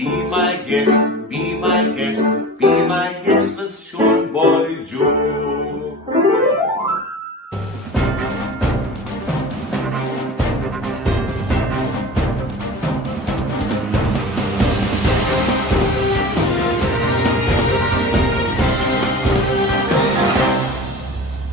Be my guest, be my guest, be my guest with Sean Boy Joe.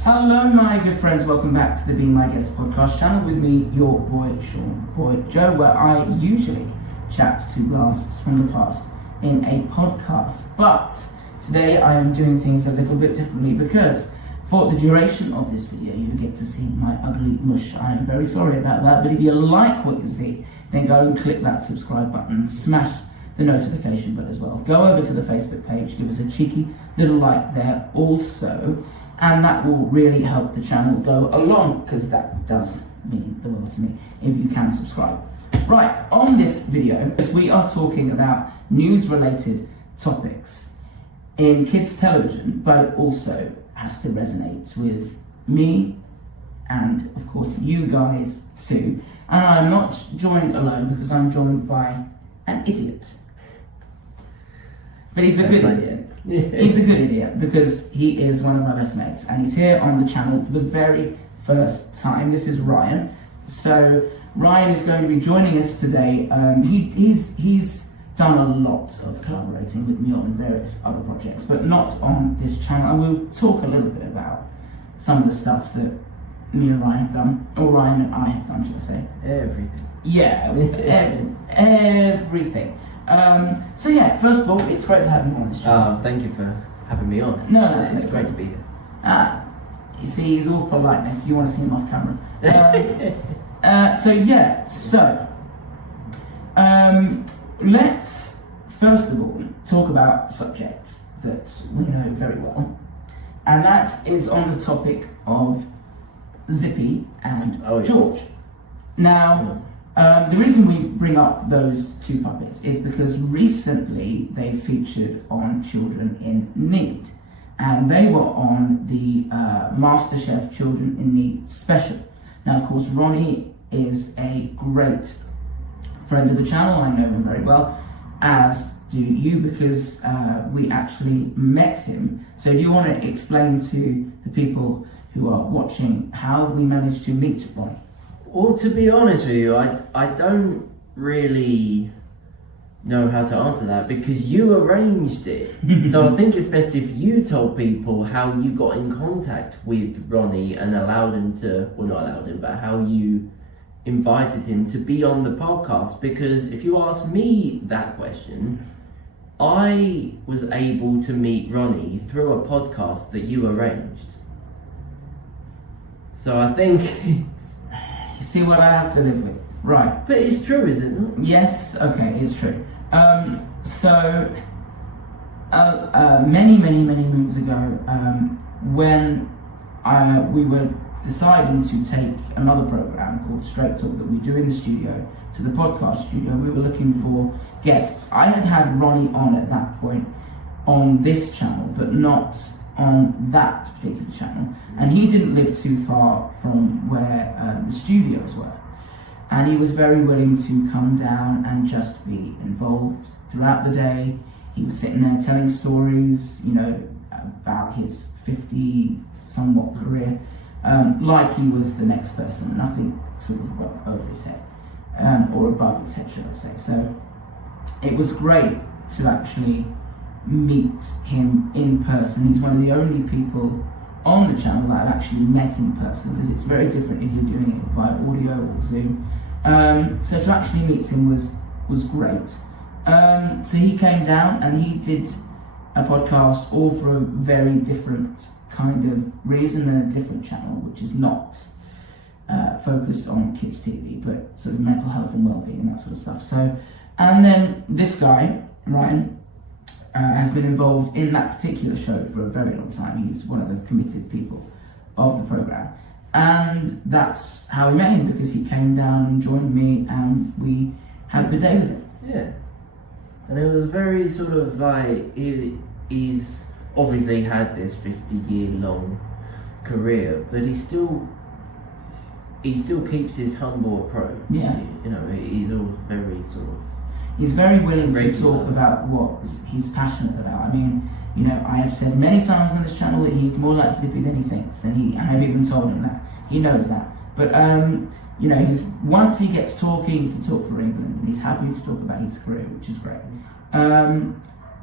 Hello my good friends, welcome back to the Be My Guest podcast channel with me, your boy Sean Boy Joe, where I usually chat to blasts from the past in a podcast. But today I am doing things a little bit differently because for the duration of this video you get to see my ugly mush. I am very sorry about that, but if you like what you see, then go and click that subscribe button and smash the notification bell as well. Go over to the Facebook page, give us a cheeky little like there also, and that will really help the channel go along, because that does mean the world to me if you can subscribe. Right, on this video, we are talking about news-related topics in kids' television, but it also has to resonate with me and, of course, you guys too. And I'm not joined alone because I'm joined by an idiot. But he's a good idiot. He's a good idiot because he is one of my best mates and he's here on the channel for the very first time. This is Ryan. So Ryan is going to be joining us today. He's done a lot of collaborating with me on various other projects, but not on this channel. And we'll talk a little bit about some of the stuff that me and Ryan have done, or Ryan and I have done, should I say? Everything. Yeah, everything. So yeah, first of all, it's great to have you on the show. Thank you for having me on. No, it's okay. great to be here. You see, he's all politeness. You want to see him off camera. Let's first of all talk about a subject that we know very well, and that is on the topic of Zippy and George. Now, the reason we bring up those two puppets is because recently they featured on Children in Need, and they were on the MasterChef Children in Need special. Now, of course, Ronnie is a great friend of the channel. I know him very well, as do you, because we actually met him. So do you want to explain to the people who are watching how we managed to meet Ronnie? Well, to be honest with you, I don't really know how to answer that because you arranged it. So I think it's best if you told people how you got in contact with Ronnie and allowed him to, well, not allowed him, but how you invited him to be on the podcast. Because if you ask me that question, I was able to meet Ronnie through a podcast that you arranged. So I think You see what I have to live with, right? But it's true, is it not? Yes, okay, it's true. Many moons ago, when we were deciding to take another program called Straight Talk that we do in the studio to the podcast studio, we were looking for guests. I had Ronnie on at that point on this channel, but not on that particular channel, and he didn't live too far from where the studios were, and he was very willing to come down and just be involved throughout the day. He was sitting there telling stories, you know, about his 50 somewhat career, like he was the next person, nothing sort of over his head, or above his head, should I say. So it was great to actually meet him in person. He's one of the only people on the channel that I've actually met in person, because it's very different if you're doing it via audio or Zoom. So to actually meet him was great. So he came down and he did a podcast all for a very different kind of reason and a different channel, which is not focused on kids TV, but sort of mental health and well-being and that sort of stuff. So, and then this guy, Ryan, has been involved in that particular show for a very long time. He's one of the committed people of the program, and that's how we met him, because he came down and joined me and we had the day with him. Yeah, and it was very sort of like, he's obviously had this 50-year-long career, but he still keeps his humble approach. Yeah, you know, he's all very sort of He's very willing to Regular. talk about what he's passionate about. I mean, you know, I have said many times on this channel that he's more like Zippy than he thinks, and I've even told him that. He knows that. But you know, once he gets talking, he can talk for England, and he's happy to talk about his career, which is great.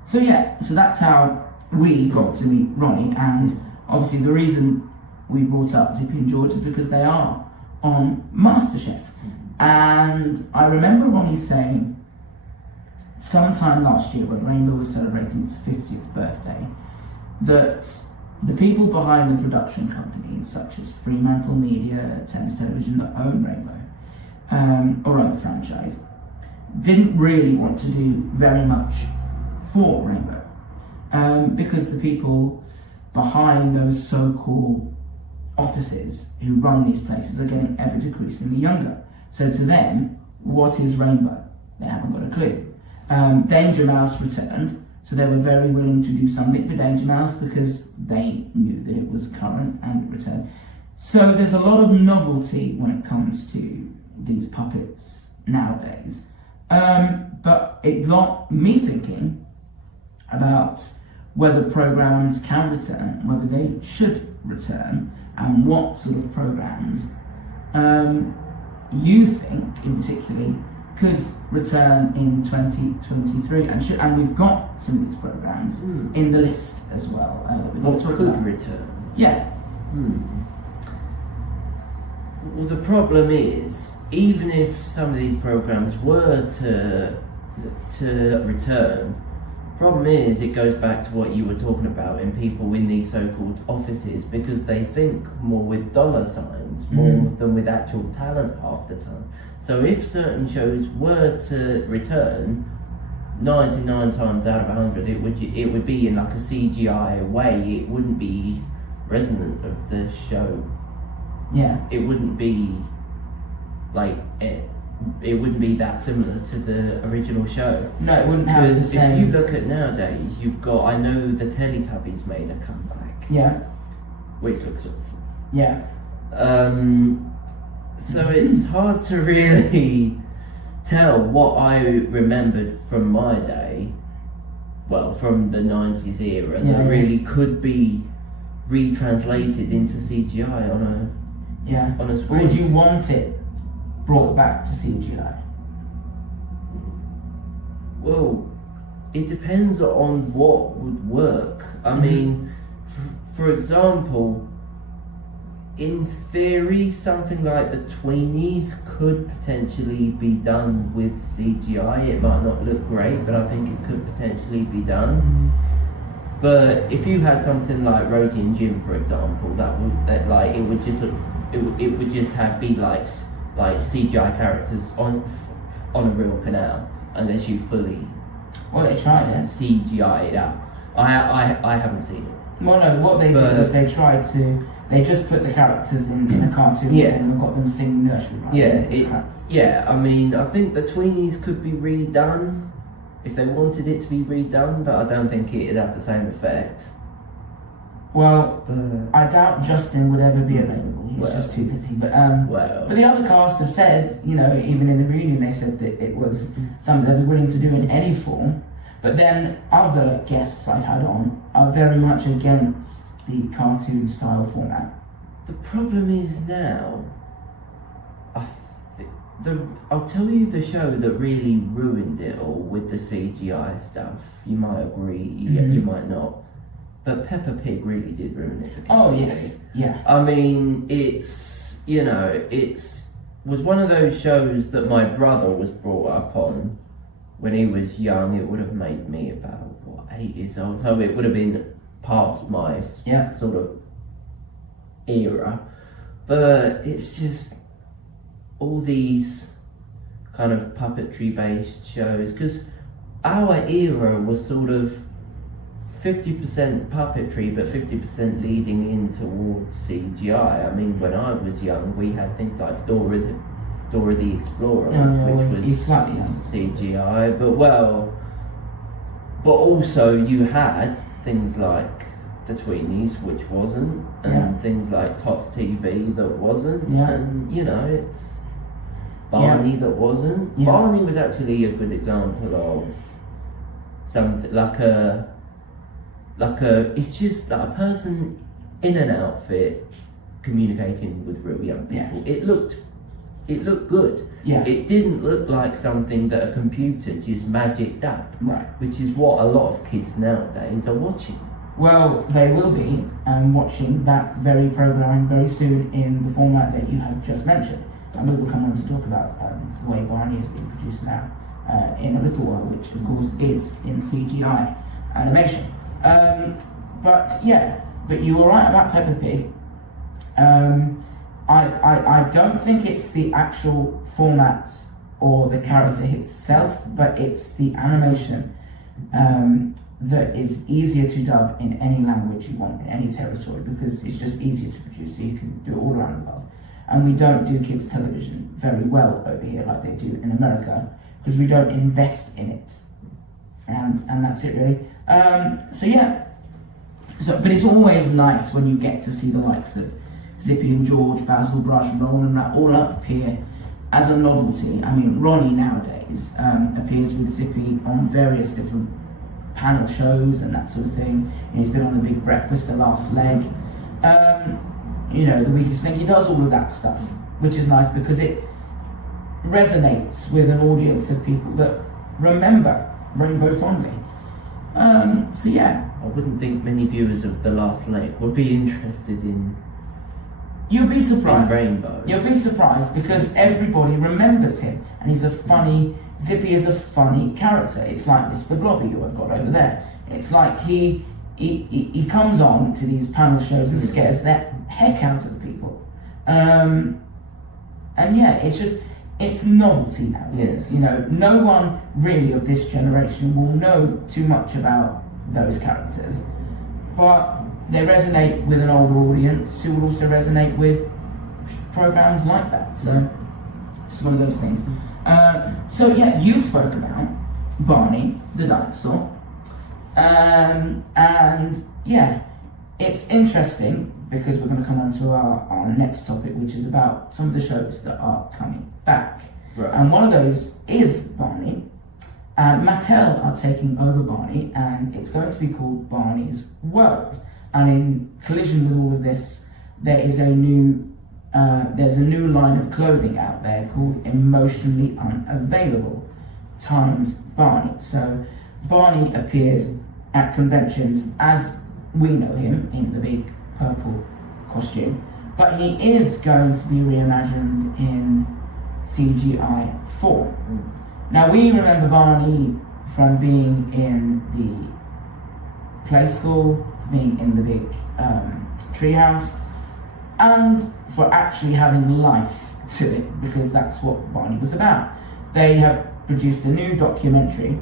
So yeah, so that's how we got to meet Ronnie, and obviously the reason we brought up Zippy and George is because they are on MasterChef. And I remember Ronnie saying sometime last year when Rainbow was celebrating its 50th birthday that the people behind the production companies such as Fremantle Media, Thames Television that own Rainbow, or own the franchise, didn't really want to do very much for Rainbow, because the people behind those so-called offices who run these places are getting ever decreasingly younger. So to them, what is Rainbow? They haven't got a clue. Danger Mouse returned, so they were very willing to do something for Danger Mouse because they knew that it was current and it returned. So there's a lot of novelty when it comes to these puppets nowadays. But it got me thinking about whether programs can return, whether they should return, and what sort of programs you think, in particular, could return in 2023, and we've got some of these programs in the list as well. That we're going to talk could about. return? Yeah. Well, the problem is, even if some of these programs were to return, problem is it goes back to what you were talking about in people in these so-called offices, because they think more with dollar signs more than with actual talent half the time. So if certain shows were to return, 99 times out of 100 it would be in like a CGI way. It wouldn't be resonant of the show. Yeah. It wouldn't be like it wouldn't be that similar to the original show. No, it wouldn't have the Because same. if you look at nowadays, you've got, I know the Teletubbies made a comeback, Yeah. which looks awful. Yeah. So it's hard to really tell what I remembered from my day, well, from the 90s era, that really could be retranslated into CGI on a screen. Would you want it brought back to CGI? Well, it depends on what would work. I mean, for example, in theory, something like the Tweenies could potentially be done with CGI. It might not look great, but I think it could potentially be done. But if you had something like Rosie and Jim, for example, it would just be like CGI characters on a real canal, unless you fully Well, they tried it. CGI it out. I haven't seen it. Well, no, what they did was they just put the characters in a cartoon form and got them singing nursery rhymes. I mean, I think the Tweenies could be redone if they wanted it to be redone, but I don't think it'd have the same effect. Well, I doubt Justin would ever be available. He's just too busy. But the other cast have said, you know, even in the reunion, they said that it was something they'd be willing to do in any form. But then other guests I've had on are very much against the cartoon style format. The problem is now, I'll tell you the show that really ruined it all with the CGI stuff. You might agree, you might not. But Peppa Pig really did ruin it for kids. Oh yes, yeah. I mean, was one of those shows that my brother was brought up on when he was young. It would have made me about 8 years old, so it would have been past my sort of era. But it's just all these kind of puppetry based shows, because our era was sort of 50% puppetry but 50% leading in towards CGI. I mean, when I was young, we had things like Dora the Explorer, which was slightly CGI, but also you had things like the Tweenies, which wasn't, and things like Tots TV that wasn't, and you know, Barney that wasn't. Yeah. Barney was actually a good example of something like a it's just like a person in an outfit communicating with real young people. It looked good. Yeah. It didn't look like something that a computer just magicked up. Right. Which is what a lot of kids nowadays are watching. Well, they will be watching that very programme very soon in the format that you have just mentioned. And we will come on to talk about the way Barney is being produced now in a little while, which of course is in CGI animation. But you were right about Peppa Pig. I don't think it's the actual format or the character itself, but it's the animation that is easier to dub in any language you want, in any territory, because it's just easier to produce, so you can do it all around the world. And we don't do kids' television very well over here like they do in America, because we don't invest in it. And that's it really. But it's always nice when you get to see the likes of Zippy and George, Basil, Brush, and Roland, and that all appear as a novelty. I mean, Ronnie nowadays appears with Zippy on various different panel shows and that sort of thing. And he's been on The Big Breakfast, The Last Leg, The Weakest Link. He does all of that stuff, which is nice because it resonates with an audience of people that remember Rainbow fondly. I wouldn't think many viewers of The Last Leg would be interested in. You'll be surprised. Rainbow. You'll be surprised because everybody remembers him, and Zippy is a funny character. It's like Mr. Blobby who I've got over there. It's like he comes on to these panel shows and scares the heck out of the people. It's novelty nowadays. Yes. No one really of this generation will know too much about those characters, but they resonate with an older audience who will also resonate with programs like that. So it's one of those things. You spoke about Barney the dinosaur, it's interesting because we're going to come on to our next topic, which is about some of the shows that are coming back. Right. And one of those is Barney. Mattel are taking over Barney, and it's going to be called Barney's World. And in collision with all of this, there's a new line of clothing out there called Emotionally Unavailable times Barney. So Barney appears at conventions as we know him in the big purple costume, but he is going to be reimagined in CGI form. Now we remember Barney from being in the play school, being in the big treehouse, and for actually having life to it, because that's what Barney was about. They have produced a new documentary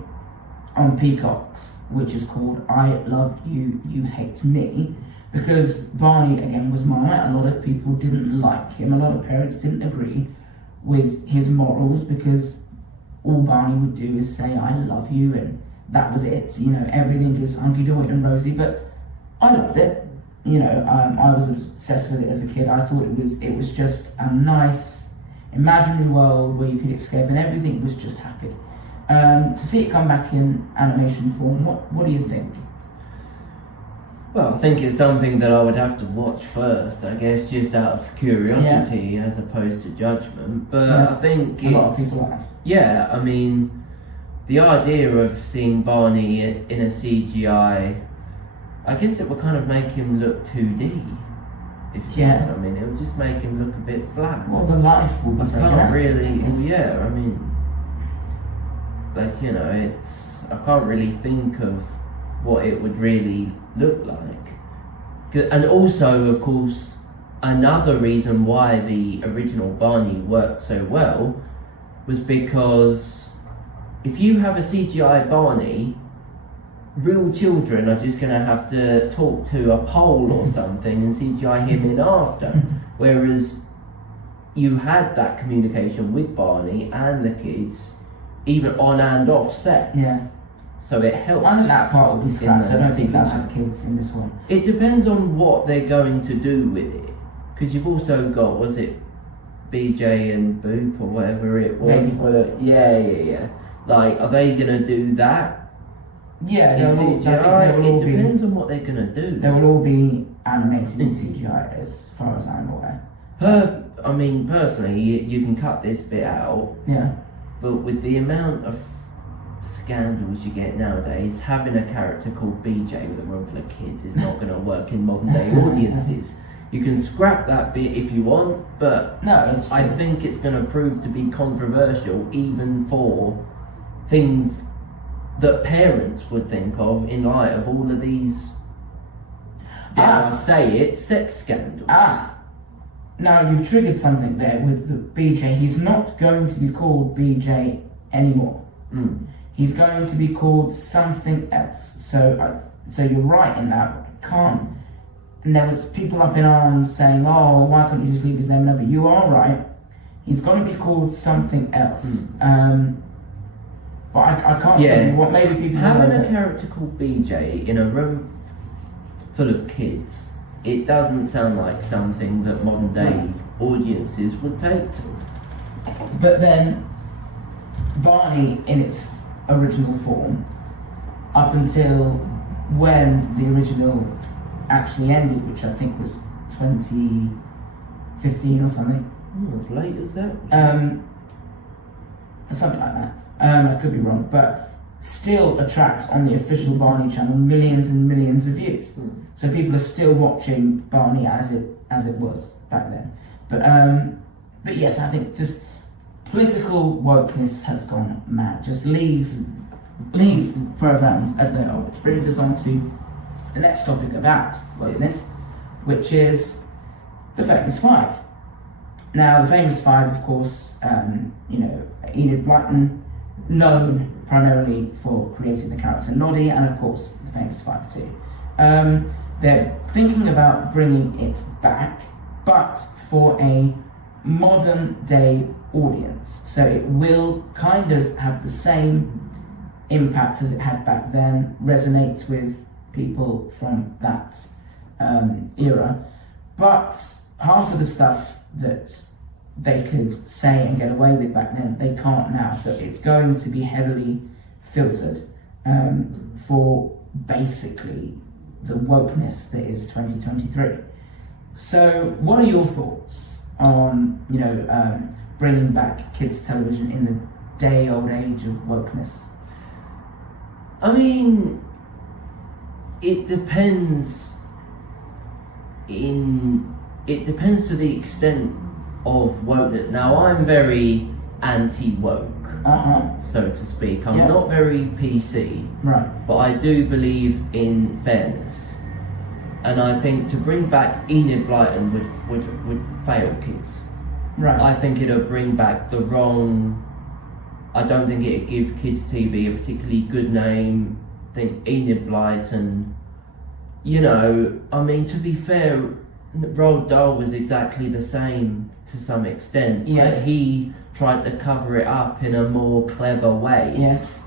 on Peacocks, which is called I Love You, You Hate Me, because Barney, again, was Marmite. A lot of people didn't like him. A lot of parents didn't agree with his morals, because all Barney would do is say, I love you, and that was it. Everything is hunky-dory and rosy, but I loved it. I was obsessed with it as a kid. I thought it was just a nice imaginary world where you could escape and everything was just happy. To see it come back in animation form, what do you think? Well, I think it's something that I would have to watch first, I guess, just out of curiosity as opposed to judgment. But I think a lot of people are. Yeah, I mean, the idea of seeing Barney in a CGI, I guess it would kind of make him look 2D. If you know what I mean, it would just make him look a bit flat. Well, the life will be taken out. I mean, I can't really think of what it would really look like. And also, of course, another reason why the original Barney worked so well was because if you have a CGI Barney, real children are just going to have to talk to a pole or something and CGI him in after. Whereas you had that communication with Barney and the kids, even on and off set. Yeah. So it helps. I think that part will be scrapped. I don't think they'll have kids in this one. It depends on what they're going to do with it. Because you've also got, BJ and Boop or whatever it was. Baby. Yeah. Like, are they gonna do that? Yeah, In they'll all, I CGI? think they will all It be. depends on what they're gonna do. They will all be animated in CGI, as far as I'm aware. I mean, personally, you can cut this bit out, Yeah. but with the amount of scandals you get nowadays, having a character called BJ with a room full of kids is not going to work in modern day audiences. You can scrap that bit if you want, but No, it's true. I think it's going to prove to be controversial even for things that parents would think of in light of all of these, dare I say it, sex scandals. Now you've triggered something there with the BJ. He's not going to be called BJ anymore. He's going to be called something else. So you're right in that. Can't. And there was people up in arms saying, "Oh, why couldn't you just leave his name?" No, but you are right. He's going to be called something else. But I can't tell you what. Maybe people having a character called BJ in a room full of kids. It doesn't sound like something that modern day audiences would take to. But then, Barney, in its original form, up until when the original actually ended, which I think was 2015 or something. As late as that? Something like that. I could be wrong, but still attracts on the official Barney channel millions and millions of views. So people are still watching Barney as it was back then. But yes, I think just political wokeness has gone mad. Just leave programs as they are, which brings us on to the next topic about wokeness, which is the Famous Five. Now, the Famous Five, of course, Enid Blyton, known primarily for creating the character Noddy, and of course the Famous Five too. They're thinking about bringing it back, but for a modern day audience. So it will kind of have the same impact as it had back then, resonate with people from that era. But half of the stuff that they could say and get away with back then, they can't now. So it's going to be heavily filtered for basically the wokeness that is 2023. So what are your thoughts on, bringing back kids television in the day-old age of wokeness? I mean, it depends to the extent of wokeness. Now, I'm very anti-woke, so to speak. I'm not very PC, right? But I do believe in fairness, and I think to bring back Enid Blyton would fail kids. Right. I think it'll bring back the wrong. I don't think it'd give kids TV a particularly good name. I think Enid Blyton, I mean, to be fair, Roald Dahl was exactly the same to some extent. Yes. But he tried to cover it up in a more clever way. Yes.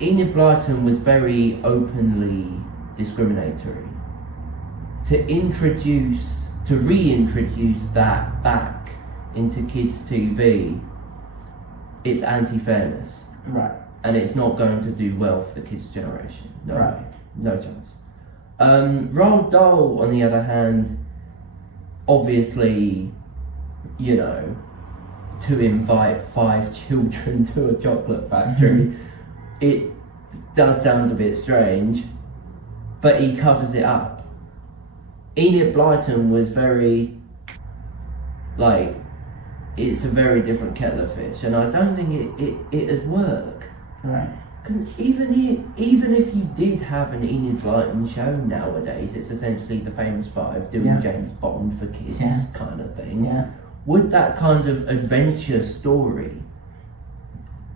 Enid Blyton was very openly discriminatory. To reintroduce that back into kids' TV, it's anti-fairness. Right. And it's not going to do well for the kids' generation. No, right. No chance. Roald Dahl, on the other hand, obviously, to invite 5 children to a chocolate factory, it does sound a bit strange, but he covers it up. Enid Blyton was very, it's a very different kettle of fish, and I don't think it'd work. Right. Because even if you did have an Enid Blyton show nowadays, it's essentially the Famous Five doing James Bond for kids kind of thing. Yeah. Would that kind of adventure story,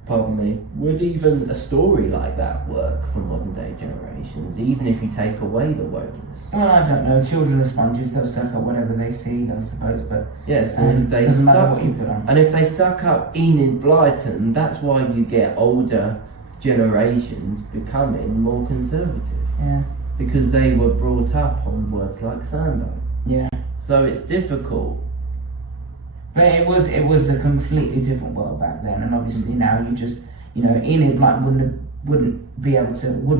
would even a story like that work for modern day generations, even if you take away the wokeness? Well, I don't know. Children are sponges. They'll suck up whatever they see, I suppose. But yes, and if they doesn't matter what you put on. And if they suck up Enid Blyton, that's why you get older generations becoming more conservative. Yeah. Because they were brought up on words like Sando. Yeah. So it's difficult. But it was a completely different world back then, and obviously now you just, Enid Blyton wouldn't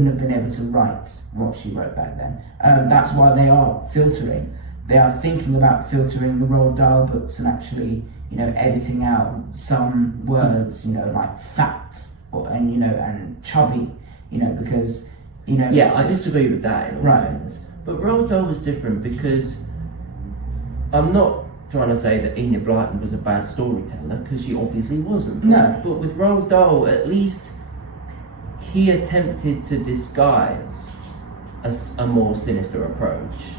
have been able to write what she wrote back then. That's why they are filtering. They are thinking about filtering the Roald Dahl books and actually, editing out some words, like fat and chubby, because, Yeah, I disagree with that in all Right. fairness. But Roald Dahl was different because I'm not trying to say that Enid Blyton was a bad storyteller, because she obviously wasn't. No. But with Roald Dahl, at least he attempted to disguise a more sinister approach.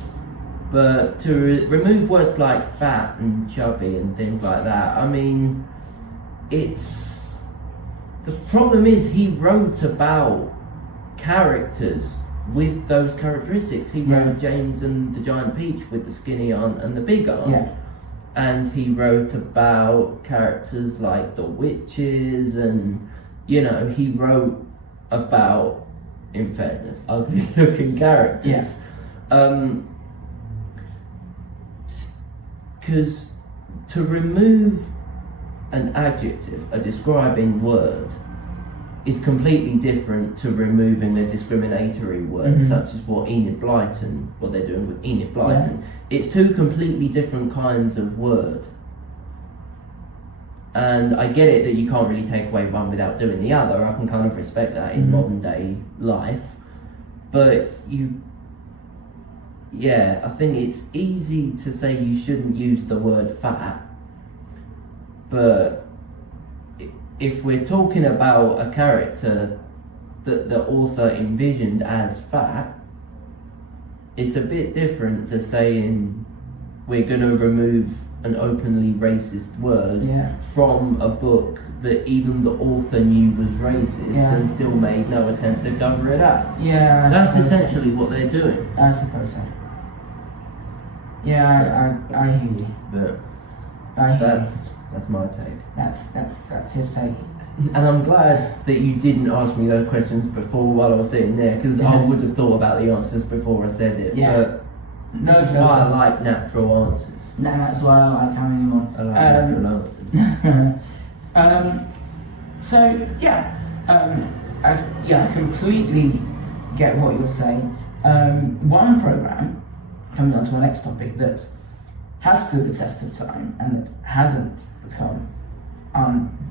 But to remove words like fat and chubby and things like that, I mean, the problem is he wrote about characters with those characteristics. He wrote James and the Giant Peach with the skinny aunt and the big aunt. Yeah. And he wrote about characters like the witches, and he wrote about, in fairness, ugly looking characters. Because to remove an adjective, a describing word, is completely different to removing a discriminatory word, such as what they're doing with Enid Blyton. It's two completely different kinds of word. And I get it that you can't really take away one without doing the other. I can kind of respect that in modern day life. But I think it's easy to say you shouldn't use the word fat, but if we're talking about a character that the author envisioned as fat, it's a bit different to saying we're going to remove an openly racist word from a book that even the author knew was racist and still made no attempt to cover it up. Yeah, that's essentially what they're doing. I suppose so. Yeah, I hear you. But I hear that's my take. That's his take. And I'm glad that you didn't ask me those questions before while I was sitting there, because I would have thought about the answers before I said it. Yeah. But No, that's why I like natural answers. No, that's why I like having him on. I like natural answers. I completely get what you're saying. One program, coming on to our next topic, that has stood the test of time and that hasn't become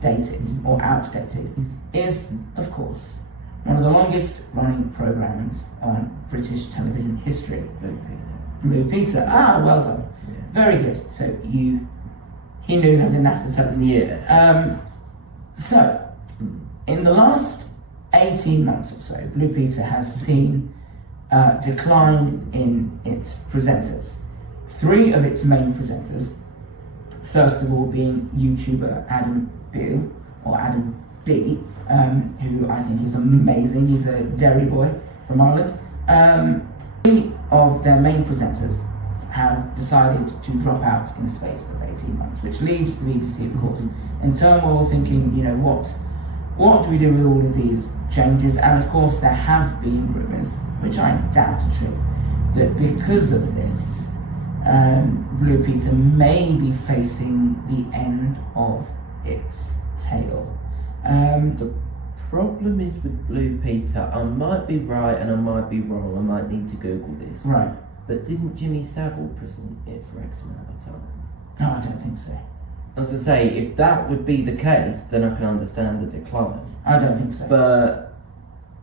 dated or outdated is, of course, one of the longest running programs on British television history. Blue Peter. Ah, well done. Yeah. Very good. So he knew, I didn't have to tell him. Yeah. So, in the last 18 months or so, Blue Peter has seen decline in its presenters. 3 of its main presenters, first of all being YouTuber Adam Beale, or Adam B, who I think is amazing. He's a dairy boy from Ireland. 3 of their main presenters have decided to drop out in the space of 18 months, which leaves the BBC, of course, in turmoil, thinking, what do we do with all of these changes? And of course, there have been rumours, which I doubt are true, that because of this, Blue Peter may be facing the end of its tale. The problem is with Blue Peter, I might be right and I might be wrong, I might need to Google this. Right. But didn't Jimmy Savile present it for X amount of time? No, I don't think so. As I say, if that would be the case, then I can understand the decline. I don't think so. But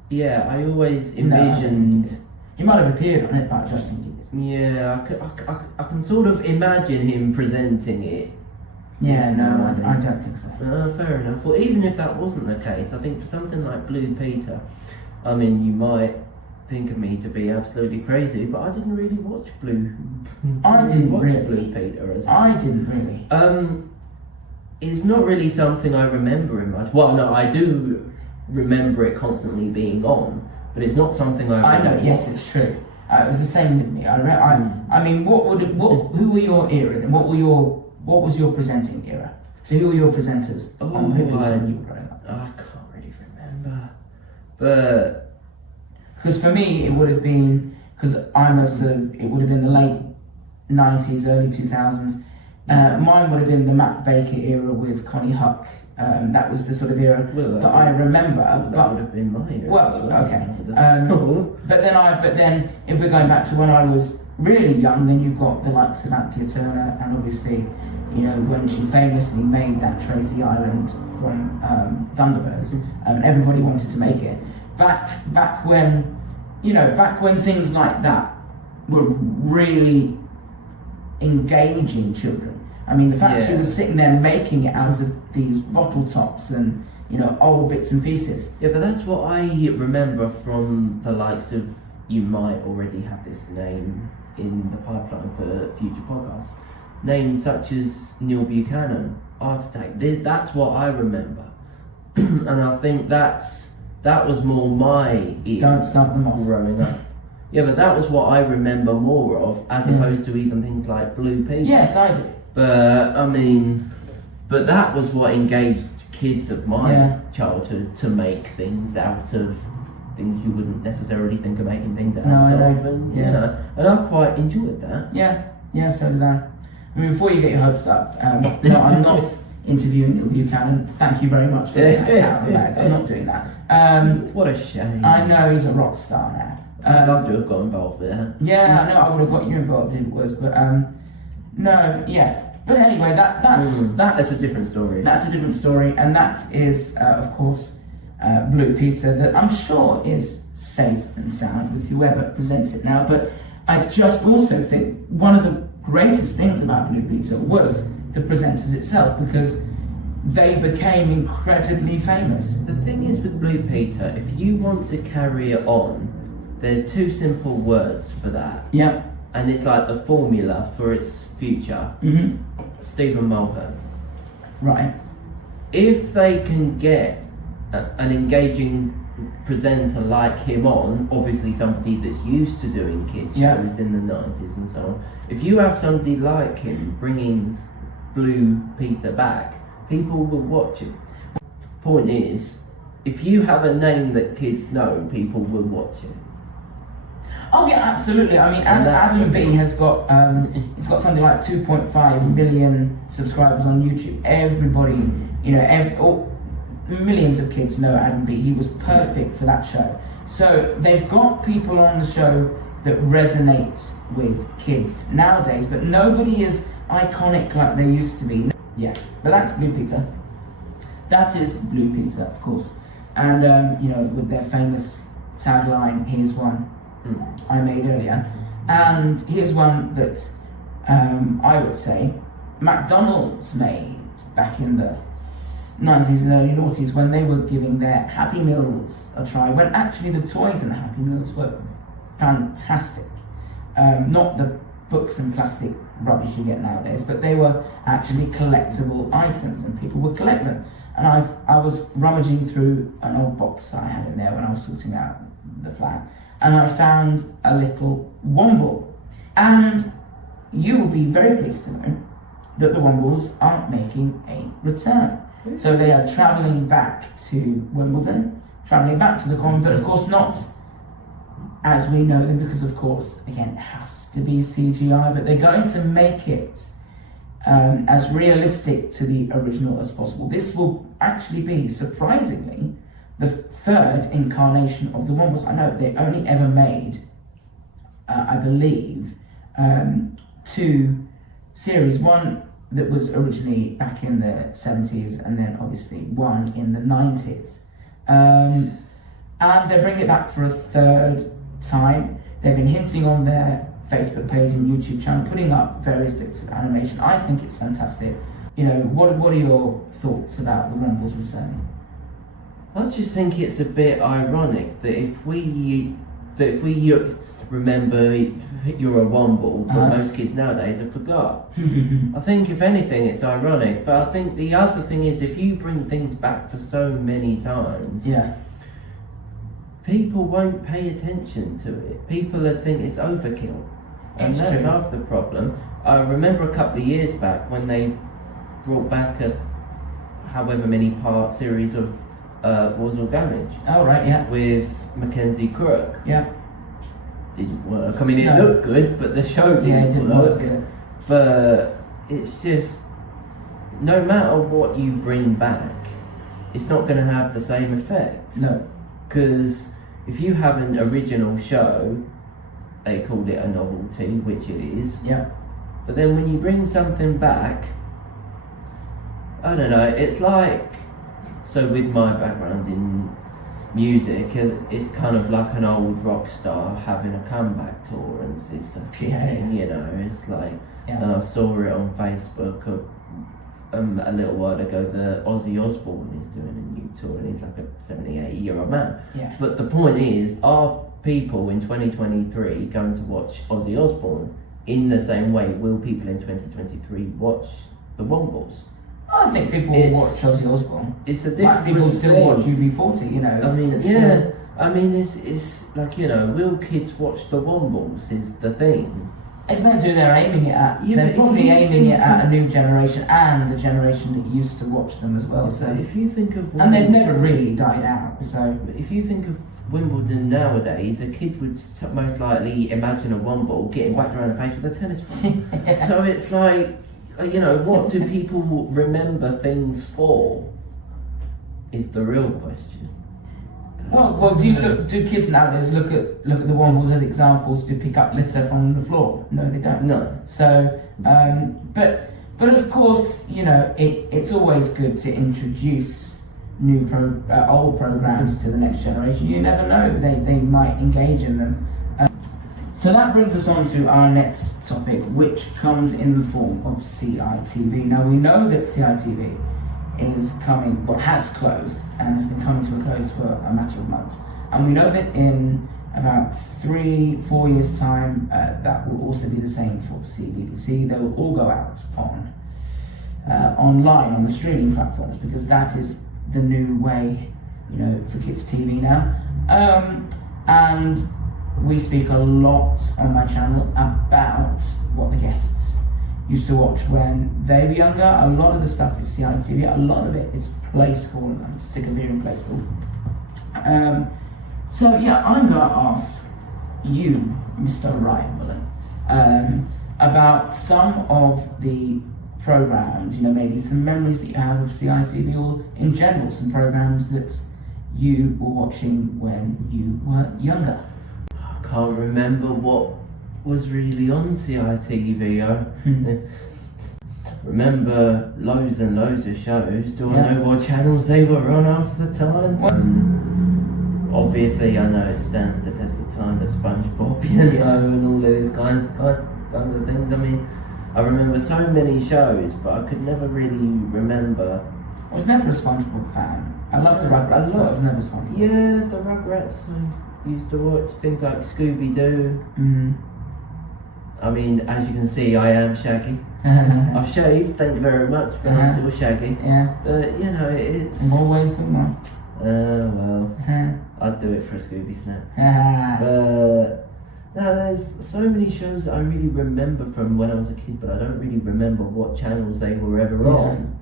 yeah, I always envisioned. He might have appeared on it, but I don't think he did. Yeah, I can sort of imagine him presenting it. Yeah, no, I don't think so. Fair enough. Well, even if that wasn't the case, I think for something like Blue Peter, I mean, you might think of me to be absolutely crazy, but I didn't really watch Blue. I didn't watch really. Blue Peter as I didn't really. It's not really something I remember in much. Well, no, I do remember it constantly being on, but it's not something I know. Yes, it's true. It was the same with me. I mean, who were your era then? What was your presenting era? So who were your presenters on Blue Peter when you were growing up? I can't really remember, but because for me it would have been, because it would have been the late 90s, early 2000s. Mine would have been the Matt Baker era with Connie Huck. That was the sort of era that I remember. That would have been my era. Well, okay. But then if we're going back to when I was really young, then you've got the likes of Anthea Turner, and obviously, you know, when she famously made that Tracy Island from Thunderbirds, everybody wanted to make it. Back when things like that were really engaging children. I mean, the fact she was sitting there making it out of these bottle tops and, you know, old bits and pieces. Yeah, but that's what I remember from the likes of, you might already have this name in the pipeline for future podcasts, names such as Neil Buchanan, Art Attack. That's what I remember. And I think that was more my era. Don't start them off. Growing up. Yeah, but that was what I remember more of, as opposed to even things like Blue Peter. Yes, I do. But that was what engaged kids of my childhood to make things out of things you wouldn't necessarily think of making things out of. And I quite enjoyed that. Yeah, so did I. I mean, before you get your hopes up, no, I'm not interviewing Neil Buchanan. Thank you very much for that. I'm not doing that. What a shame. I know he's a rock star now. I'd love to have got involved there. Yeah, I know I would have got you involved if it was, but no, yeah. But anyway, that's a different story. That's a different story, and that is, of course, Blue Peter, that I'm sure is safe and sound with whoever presents it now. But I just also think one of the greatest things about Blue Peter was the presenters itself, because they became incredibly famous. The thing is with Blue Peter, if you want to carry it on, there's two simple words for that. Yeah. And it's like the formula for its future. Mm-hmm. Stephen Mulhern. Right. If they can get an engaging presenter like him on, obviously somebody that's used to doing kids shows in the 90s and so on, if you have somebody like him bringing Blue Peter back, people will watch it. Point is, if you have a name that kids know, people will watch it. Oh yeah, absolutely. I mean, Adam B has got he's got something like 2.5 million subscribers on YouTube. Everybody, you know, millions of kids know Adam B. He was perfect for that show. So they've got people on the show that resonate with kids nowadays, but nobody is iconic like they used to be. Yeah, but that's Blue Peter. That is Blue Peter, of course. And you know, with their famous tagline, "Here's one I made earlier," and here's one that I would say McDonald's made back in the 90s and early noughties when they were giving their Happy Meals a try, when actually the toys in the Happy Meals were fantastic. Not the books and plastic rubbish you get nowadays, but they were actually collectible items and people would collect them. And I was rummaging through an old box that I had in there when I was sorting out the flat, and I found a little Womble. And you will be very pleased to know that the Wombles are making a return. So they are travelling back to Wimbledon, travelling back to the common, but of course not as we know them, because of course, again, it has to be CGI, but they're going to make it as realistic to the original as possible. This will actually be, surprisingly, the third incarnation of the Wombles. I know they only ever made, I believe, 2 series. One that was originally back in the 70s, and then obviously one in the 90s. And they're bringing it back for a third time. They've been hinting on their Facebook page and YouTube channel, putting up various bits of animation. I think it's fantastic. You know, what are your thoughts about the Wombles returning? I just think it's a bit ironic that if we remember you're a Womble, but most kids nowadays have forgot. I think if anything it's ironic, but I think the other thing is if you bring things back for so many times, people won't pay attention to it. People will think it's overkill. And that's half the problem. I remember a couple of years back when they brought back a however many part series of Wars or Damage. Oh right, yeah. With Mackenzie Crook. Yeah. Didn't work. I mean, it looked good, but the show didn't work. But it's just, no matter what you bring back, it's not going to have the same effect. No. Because if you have an original show, they called it a novelty, which it is. Yeah. But then when you bring something back, I don't know, it's like, so with my background in music, it's kind of like an old rock star having a comeback tour, and it's a thing, you know, it's like, and I saw it on Facebook a little while ago, that Ozzy Osbourne is doing a new tour, and he's like a 78-year-old man. Yeah. But the point is, are people in 2023 going to watch Ozzy Osbourne in the same way will people in 2023 watch the Wombles? I think people will watch Ozzy Osbourne. It's a different like people still thing. watch UB40, you know. I mean, it's yeah. I mean, it's like, you know, will kids watch the Wombles is the thing. It depends who they're aiming it at. Yeah, they're but probably if you aiming it think at a new generation and the generation that used to watch them as well. So So, if you think of and they've never really died out. So if you think of Wimbledon nowadays, a kid would most likely imagine a Womble getting whacked around the face with a tennis ball. So it's like, you know, what do people remember things for? Is the real question. well, do kids nowadays look at the Wombles as examples to pick up litter from the floor? No, they don't. No. So, but of course, you know, it's always good to introduce new old programs to the next generation. You never know, they might engage in them. So that brings us on to our next topic, which comes in the form of CITV. Now we know that CITV is coming, well, has closed and has been coming to a close for a matter of months. And we know that in about 3-4 years' time, that will also be the same for CBBC. They will all go out on online on the streaming platforms, because that is the new way, you know, for kids TV now. And we speak a lot on my channel about what the guests used to watch when they were younger. A lot of the stuff is CITV, a lot of it is Play School, and I'm sick of hearing Play School. So yeah, I'm gonna ask you, Mr. Ryan Mullen, about some of the programs, you know, maybe some memories that you have of CITV, or in general some programs that you were watching when you were younger. I can't remember what was really on CITV. I remember loads and loads of shows. Do I know what channels they were on half the time? Obviously, I know it stands the test of time, but SpongeBob, you know, and all of these kinds of things. I mean, I remember so many shows, but I could never really remember. I was never a SpongeBob fan. I love the Rugrats, but I was never SpongeBob. Yeah, the Rugrats I used to watch. Things like Scooby-Doo. I mean, as you can see, I am Shaggy. I've shaved, thank you very much, but I'm still Shaggy. Yeah. But, you know, it's... In more ways than one. Well, I'd do it for a Scooby Snap. But... No, there's so many shows that I really remember from when I was a kid, but I don't really remember what channels they were ever on.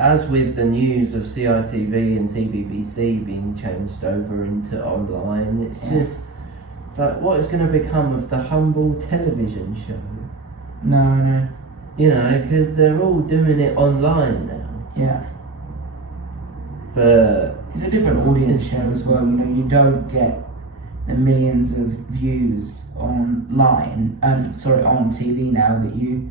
As with the news of CITV and TBBC being changed over into online, it's just like, what is going to become of the humble television show? No. You know, because they're all doing it online now. Yeah. But it's a different audience show as well. You know, you don't get the millions of views online, on TV now that you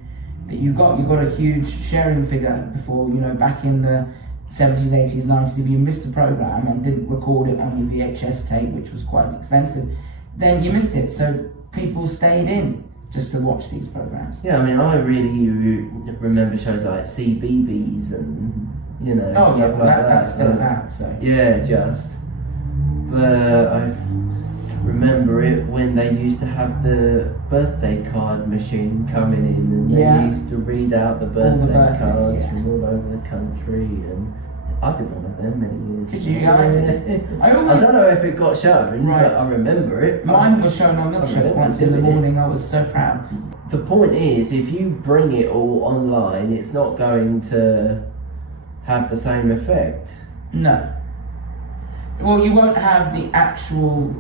got a huge sharing figure before. You know, back in the 70s, 80s, 90s, if you missed a program and didn't record it on your VHS tape, which was quite expensive, then you missed it. So people stayed in just to watch these programs. Yeah, I mean, I really remember shows like CBeebies and, you know, oh yeah, like that's still about. So yeah, but I remember it when they used to have the birthday card machine coming in, and they used to read out the birthday cards from all over the country, and I did one of them many years ago. Did you? I don't know if it got shown, but I remember it. Mine was shown on Milkshake once in the morning. I was so proud. The point is, if you bring it all online, it's not going to have the same effect. No. Well, you won't have the actual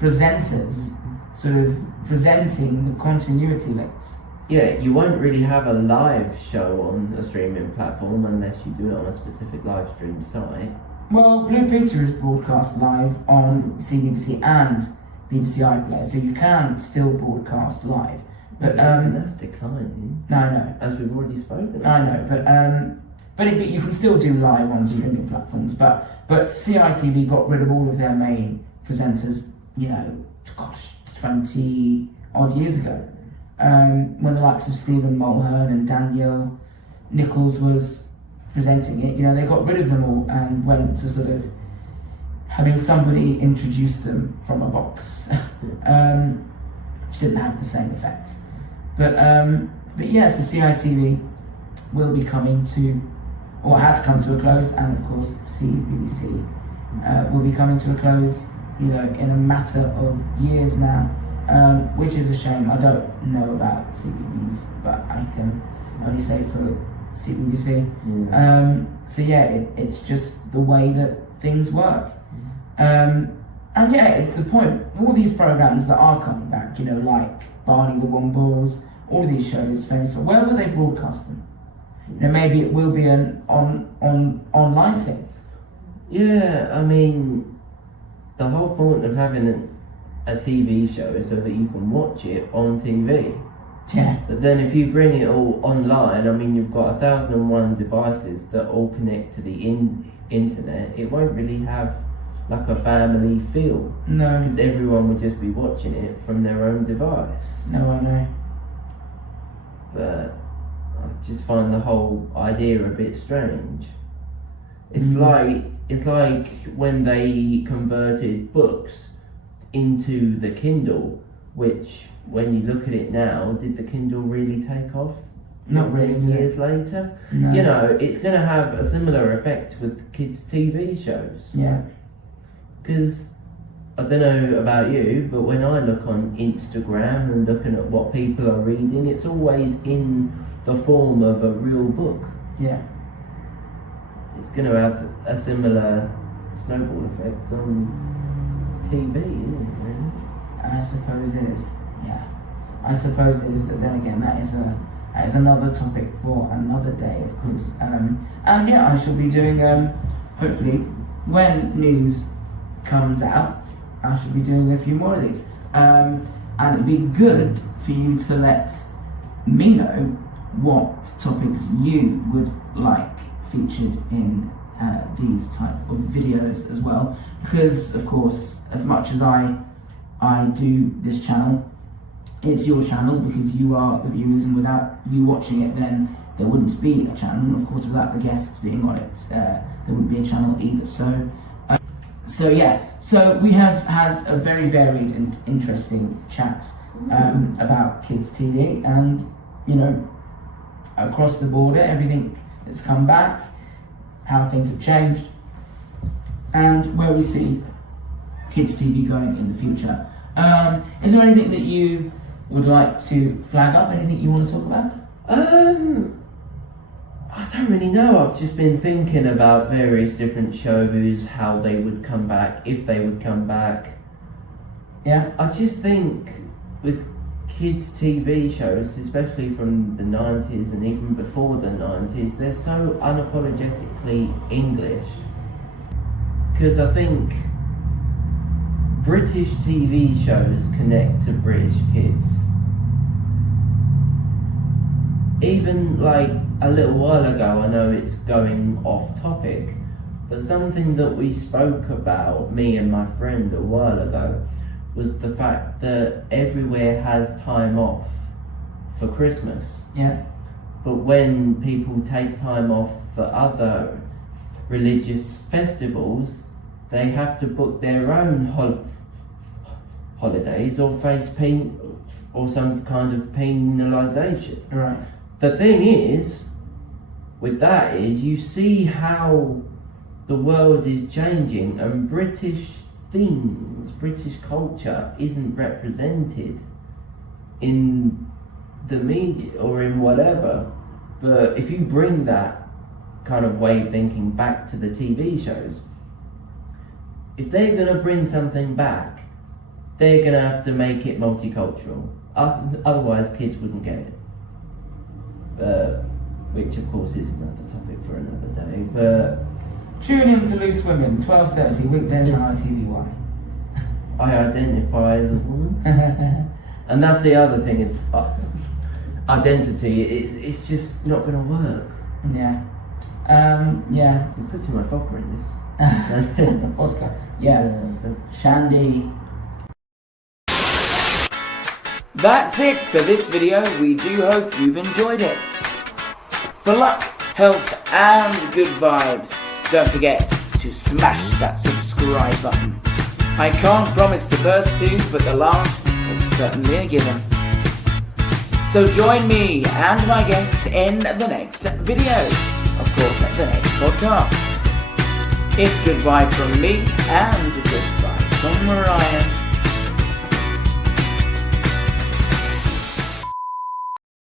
presenters sort of presenting the continuity links. yeah, you won't really have a live show on a streaming platform unless you do it on a specific live stream site. Well, Blue Peter is broadcast live on CBBC and BBC iPlayer, so you can still broadcast live. But that's declining. No, I know. As we've already spoken. I know, but you can still do live on streaming platforms. But CITV got rid of all of their main presenters, 20 odd years ago. When the likes of Stephen Mulhern and Daniel Nichols was presenting it, they got rid of them all and went to sort of having somebody introduce them from a box, which didn't have the same effect. But yeah, so CITV will be coming to, or has come to a close, and of course CBBC will be coming to a close, in a matter of years now, which is a shame. I don't know about CBBS, but I can only say for CBBC. Yeah. So yeah, it's just the way that things work. And yeah, it's the point. All these programs that are coming back, like Barney, the Wombles, all of these shows famous for, where will they broadcast them? Maybe it will be an online thing. Yeah, I mean, the whole point of having a TV show is so that you can watch it on TV. Yeah. But then if you bring it all online, I mean, you've got 1,001 devices that all connect to the internet. It won't really have like a family feel. No. Because everyone would just be watching it from their own device. No, I know. But I just find the whole idea a bit strange. It's like when they converted books into the Kindle, which when you look at it now, did the Kindle really take off? Not really. 15 years later? No. It's going to have a similar effect with kids' TV shows. Yeah. Because I don't know about you, but when I look on Instagram and looking at what people are reading, it's always in the form of a real book. Yeah. It's going to have a similar snowball effect on TV, isn't it, really? I suppose it is. Yeah. I suppose it is, but then again, that is another topic for another day, of course. And yeah, I shall be doing, hopefully, when news comes out, I should be doing a few more of these. And it'd be good for you to let me know what topics you would like featured in these type of videos as well. Because, of course, as much as I do this channel, it's your channel because you are the viewers, and without you watching it, then there wouldn't be a channel. And of course, without the guests being on it, there wouldn't be a channel either. So yeah, so we have had a very varied and interesting chat about kids' TV, and across the border, everything that's come back, how things have changed, and where we see kids' TV going in the future. Is there anything that you would like to flag up? Anything you want to talk about? I don't really know. I've just been thinking about various different shows, how they would come back, if they would come back. Yeah. I just think with kids' TV shows, especially from the 90s and even before the 90s, they're so unapologetically English. Because I think British TV shows connect to British kids. Even like a little while ago, I know it's going off topic, but something that we spoke about, me and my friend, a while ago, was the fact that everywhere has time off for Christmas. Yeah. But when people take time off for other religious festivals, they have to book their own holidays or face or some kind of penalisation. Right. The thing is, with that is, you see how the world is changing and British things, British culture isn't represented in the media or in whatever. But if you bring that kind of way of thinking back to the TV shows, if they're going to bring something back, they're going to have to make it multicultural. Otherwise, kids wouldn't get it. which of course is another topic for another day. But Tune in to Loose Women, 12:30 weekdays on ITV. I identify as a woman, and that's the other thing is identity. It's just not going to work. Yeah. Yeah. You put too much vodka in this. Vodka. Yeah. Shandy. That's it for this video. We do hope you've enjoyed it. For luck, health and good vibes, don't forget to smash that subscribe button. I can't promise the first two, but the last is certainly a given. So join me and my guest in the next video. Of course, the next podcast. It's goodbye from me and goodbye from Ryan.